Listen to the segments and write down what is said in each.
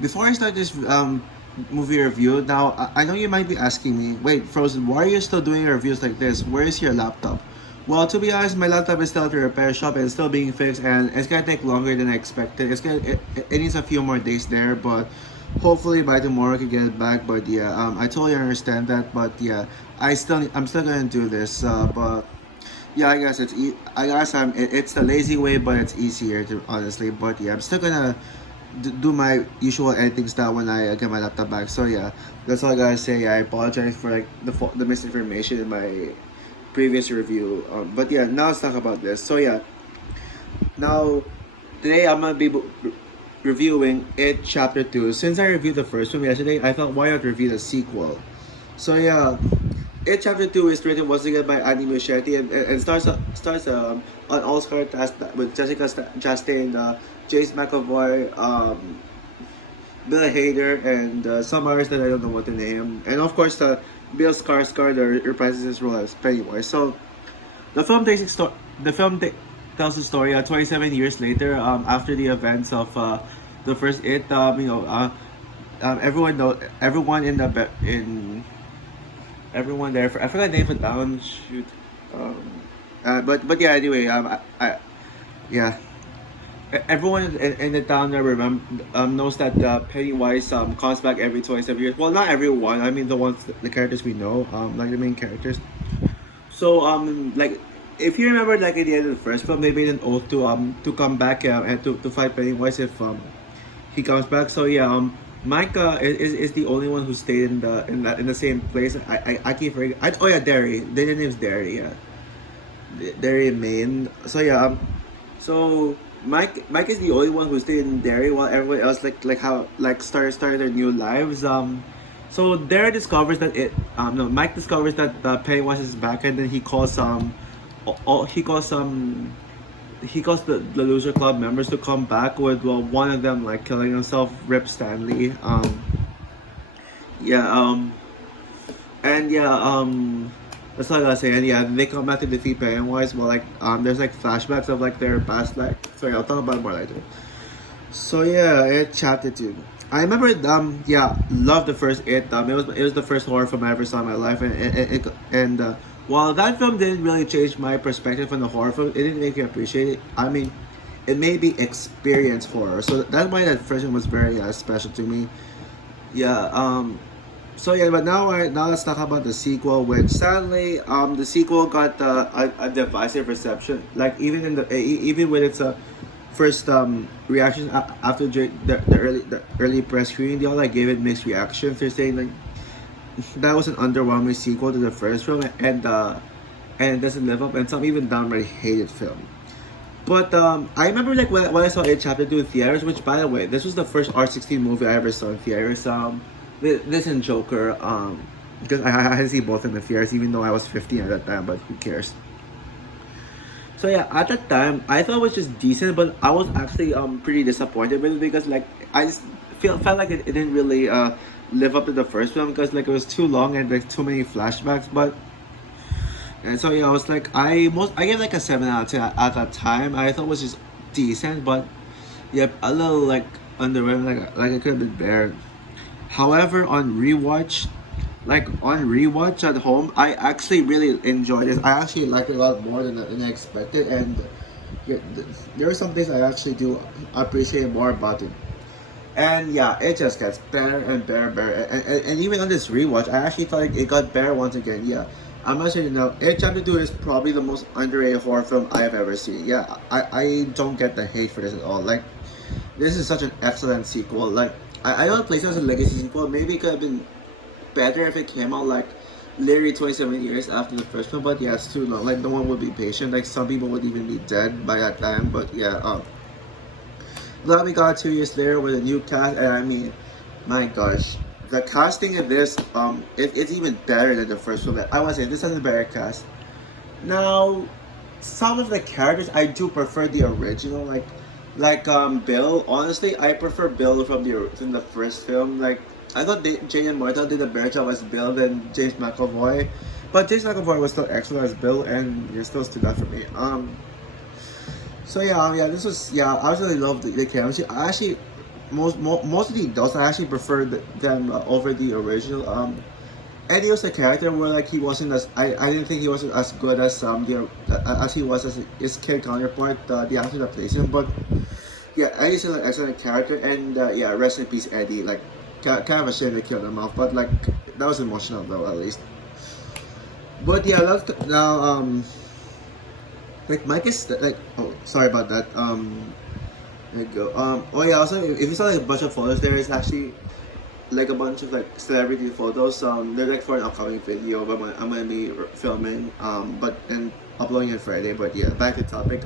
before I start this movie review, now I know you might be asking me, wait, Frozen, why are you still doing reviews like this? Where is your laptop? Well, to be honest, my laptop is still at the repair shop and it's still being fixed, and it's gonna take longer than I expected. It needs a few more days there, but hopefully by tomorrow I can get it back. But yeah, I totally understand that. But yeah, I'm still gonna do this. But yeah, I guess I guess it's the lazy way, but it's easier to honestly. But yeah, I'm still gonna do my usual editing style when I get my laptop back. So yeah, that's all I gotta say. I apologize for like the misinformation in my previous review. But yeah, now let's talk about this. So yeah, now today I'm gonna be reviewing it chapter 2. Since I reviewed the first one yesterday, I thought why not review the sequel. So yeah, it chapter 2 is written once again by Annie Muschietti and stars an all-star cast with Jessica Chastain, James McAvoy, Bill Hader, and some others that I don't know what to name, and of course Bill Skarsgård reprises his role as Pennywise. So the film takes the film tells the story 27 years later, after the events of the first It. Everyone in everyone there. I forgot the name of the town. Shoot. Um, but yeah. Anyway, yeah. Everyone in the town there knows that Pennywise comes back every 27 years. Well, not everyone. I mean the characters we know, like the main characters. So like if you remember, like at the end of the first film, they made an oath to come back and to fight Pennywise if he comes back. So yeah, Micah is the only one who stayed in the same place. I keep forgetting. Oh yeah, Derry. Their name's Derry. Yeah, Derry and Maine. So yeah, so Mike is the only one who stayed in Derry while everyone else started their new lives. So Derry discovers that it no Mike discovers that Pennywise is back, and then he calls the loser club members to come back with, well, one of them like killing himself, Rip Stanley. Yeah and yeah that's all I gotta say. And yeah, they come back to defeat Pennywise. Well, like there's like flashbacks of like their past, like, sorry, I'll talk about it more later. So yeah, it chapter 2. I remember yeah, loved the first It. It was the first horror film I ever saw in my life, and while that film didn't really change my perspective on the horror film, it didn't make me appreciate it. I mean, it made me experience horror. So that's why that first one was very special to me. Yeah. So yeah, but now let's talk about the sequel, which sadly the sequel got a divisive reception. Like even with its first reaction after the early press screening, they all like gave it mixed reactions. They're saying like that was an underwhelming sequel to the first film, and it doesn't live up, and some even downright hated film. But I remember like when I saw it chapter 2 in theaters, which by the way, this was the first R16 movie I ever saw in theaters. This and Joker, because I had to see both in the theaters, even though I was 15 at that time. But who cares? So yeah, at that time I thought it was just decent, but I was actually pretty disappointed with it because like I just felt like it didn't really live up to the first film because like it was too long and like too many flashbacks. But and so yeah, I was like I gave like a 7 out of 10 at that time. I thought it was just decent, but yeah, a little like underwhelming. Like it could have been better. However, on rewatch at home, I actually really enjoyed it. I actually like it a lot more than I expected, and yeah, there are some things I actually do appreciate more about it. And yeah, it just gets better and better, and better. And even on this rewatch, I actually thought it got better once again. Yeah, I'm not sure you know. It Chapter 2 is probably the most underrated horror film I have ever seen. Yeah, I don't get the hate for this at all. Like, this is such an excellent sequel. Like, I don't place it as a legacy sequel. Maybe it could have been better if it came out like literally 27 years after the first one. But yeah, it's too long. Like, no one would be patient. Like, some people would even be dead by that time. But yeah, glad we got 2 years later with a new cast, and I mean, my gosh, the casting of this, it's even better than the first one. I want to say this has a better cast. Now, some of the characters I do prefer the original, Bill. Honestly, I prefer Bill from the first film. Like, I thought Jane and Martha did a better job as Bill than James McAvoy, but James McAvoy was still excellent as Bill, and it still stood out for me. So yeah, this was, yeah, I really loved the chemistry. I actually most of the adults I actually preferred them over the original. Eddie was a character where like he wasn't as I didn't think he wasn't as good as he was as his kid counterpart, the actor that plays him. But yeah, Eddie's an excellent character, and yeah, rest in peace, Eddie. Like kind of a shame they killed him off, but like that was emotional though at least. But yeah, now like Mike is like, oh, sorry about that. There you go. Oh yeah, also if you saw like a bunch of photos, there is actually like a bunch of like celebrity photos. They're like for an upcoming video, but I'm gonna be filming. But and uploading it Friday. But yeah, back to the topic.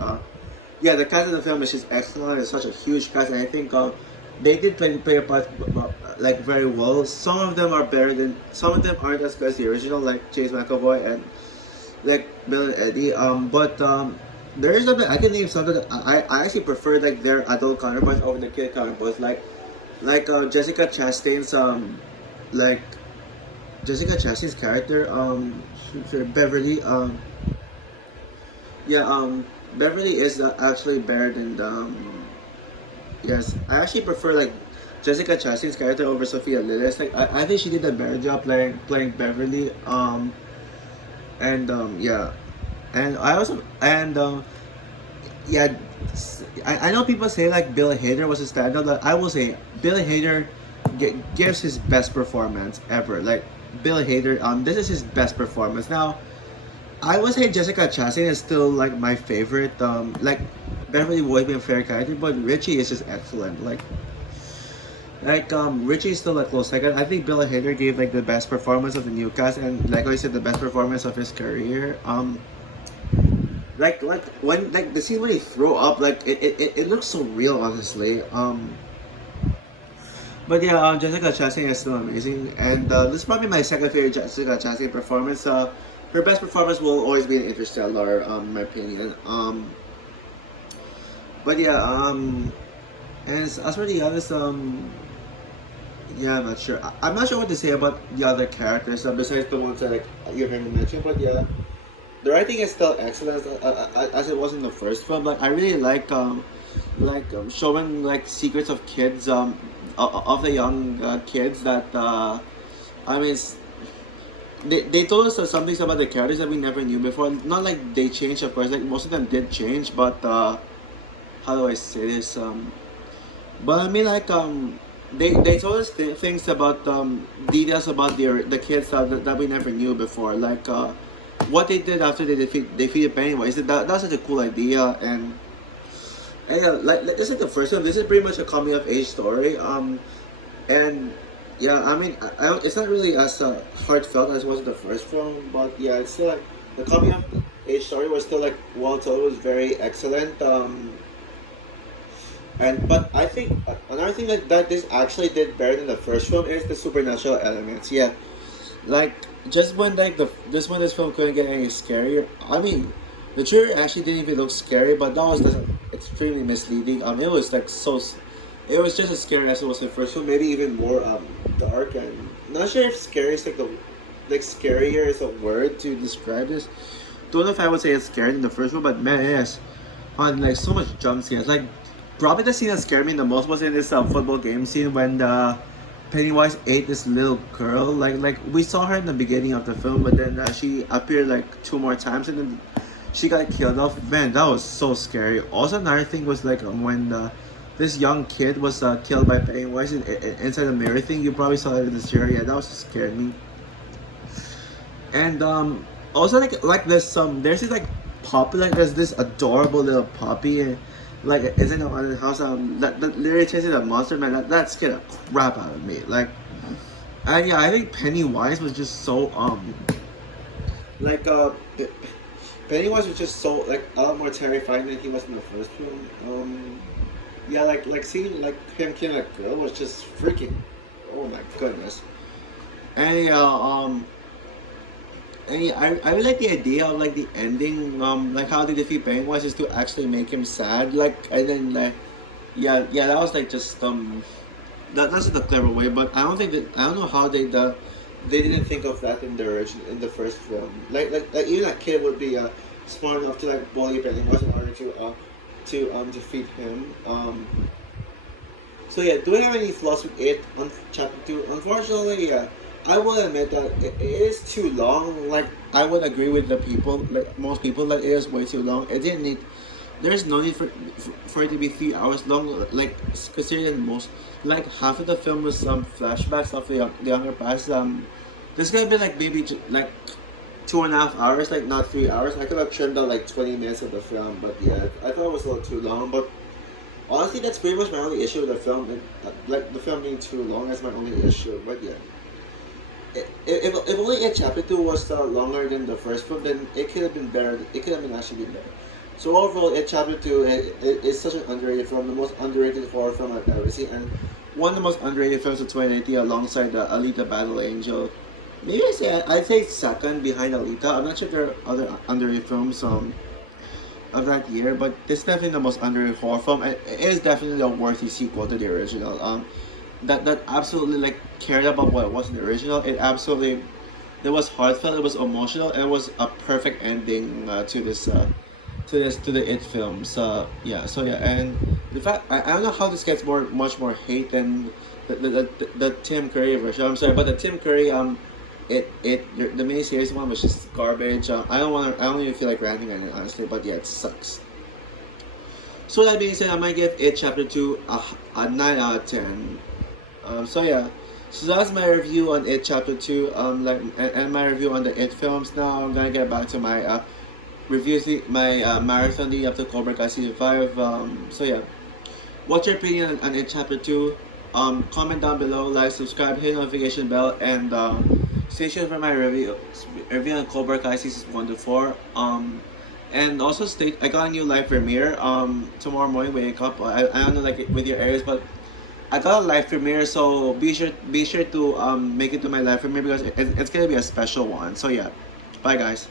Yeah, the cast of the film is just excellent. It's such a huge cast, and I think they did play a part like very well. Some of them are better than some of them aren't as good as the original, like James McAvoy and like Bill and Eddie. But there is a bit I can name something that I actually prefer like their adult counterparts over the kid counterparts, like Jessica Chastain's like Jessica Chastain's character Beverly yeah Beverly is actually better than yes, I actually prefer like Jessica Chastain's character over Sophia Lillis. Like I think she did a better job playing Beverly. And yeah, and I also and yeah, I know people say like Bill Hader was a standout, but I will say Bill Hader gives his best performance ever. Like Bill Hader, this is his best performance. Now, I would say Jessica Chastain is still like my favorite. Like Beverly would be a fair character, but Richie is just excellent. Richie is still a close second. I think Bill Hader gave like the best performance of the new cast, and like I said, the best performance of his career. Like when like the scene when he throw up, like it looks so real, honestly. But yeah, Jessica Chastain is still amazing, and this is probably my second favorite Jessica Chastain performance. Her best performance will always be in Interstellar, in my opinion. But yeah, and as for the others, yeah, I'm not sure. I'm not sure what to say about the other characters besides the ones that like you already mentioned. But yeah, the writing is still excellent as it was in the first film. Like I really showing like secrets of kids of the young kids that I mean they told us some things about the characters that we never knew before. Not like they changed, of course. Like most of them did change, but how do I say this? But I mean like they told us things about details about the kids that we never knew before. Like what they did after they defeated Pennywise. That's such a cool idea, and yeah, like this is the first one. This is pretty much a coming of age story. And yeah, I mean, it's not really as heartfelt as was the first film, but yeah, it's still like the coming of age story was still like well told. Was very excellent. And but I think another thing that this actually did better than the first film is the supernatural elements. Yeah, like just when like this when this film couldn't get any scarier. I mean, the trailer actually didn't even look scary, but that was just extremely misleading. It was like it was just as scary as it was the first one, maybe even more dark. And not sure if scary is like the like scarier is a word to describe this. Don't know if I would say it's scarier than the first one, but man, yes, on like so much jump scares. Like probably the scene that scared me the most was in this football game scene when the Pennywise ate this little girl. Like we saw her in the beginning of the film, but then she appeared like two more times, and then she got killed off. Man, that was so scary. Also, another thing was like when this young kid was killed by Pennywise inside the mirror thing. You probably saw it in this area. That was scared me. And also like this there's this like puppy, like there's this adorable little puppy, and like it's in the house that literally chases a monster. Man, that scared the crap out of me. Like, and yeah, I think Pennywise was just so like Pennywise was just so like a lot more terrifying than he was in the first film. Yeah, like seeing like him killing a girl was just freaking. Oh my goodness. And yeah, and yeah, I really like the idea of like the ending. Like how they defeat Pennywise is to actually make him sad. Like and then like, yeah, that was like just that's the clever way. But I don't know how they didn't think of that in the original in the first film. Like even that kid would be smart enough to like bully Pennywise in order to defeat him. So yeah, do I have any flaws with it on chapter two? Unfortunately, yeah, I will admit that it is too long. Like I would agree with the people, like most people, that it is way too long. It didn't need. There's no need for it to be 3 hours long. Like considering most, like half of the film was some flashbacks of the younger past. There's gonna be like maybe like 2.5 hours, like not 3 hours. I could have trimmed out like 20 minutes of the film, but yeah, I thought it was a little too long. But honestly, that's pretty much my only issue with the film. Like the film being too long is my only issue. But yeah, if only It Chapter Two was longer than the first film, then it could have been better. It could have been actually been better. So overall, It Chapter Two is such an underrated film, the most underrated horror film I've ever seen, and one of the most underrated films of 2019 alongside Alita Battle Angel. Maybe I'd say second behind Alita. I'm not sure if there are other underrated films of that year, but this is definitely the most underrated horror film. It is definitely a worthy sequel to the original. That absolutely like cared about what was in the original. It absolutely, it was heartfelt, it was emotional, and it was a perfect ending to the It films. Yeah. So yeah, and the fact I don't know how this gets much more hate than the Tim Curry version. I'm sorry, but the Tim Curry the miniseries one was just garbage. I don't even feel like ranting on it honestly, but yeah, it sucks. So that being said, I might give It Chapter Two a 9 out of 10. So yeah, so that's my review on It Chapter Two. And my review on the It films. Now I'm gonna get back to my my marathon lead up to Cobra Kai season 5. So yeah, what's your opinion on It Chapter Two? Comment down below, like, subscribe, hit notification bell, and stay tuned for my review on Cobra Kai seasons 1 to 4. And also I got a new live premiere tomorrow morning. Wake up. I don't know like with your areas, but I got a live premiere, so be sure to make it to my live premiere because it's gonna be a special one. So yeah, bye guys.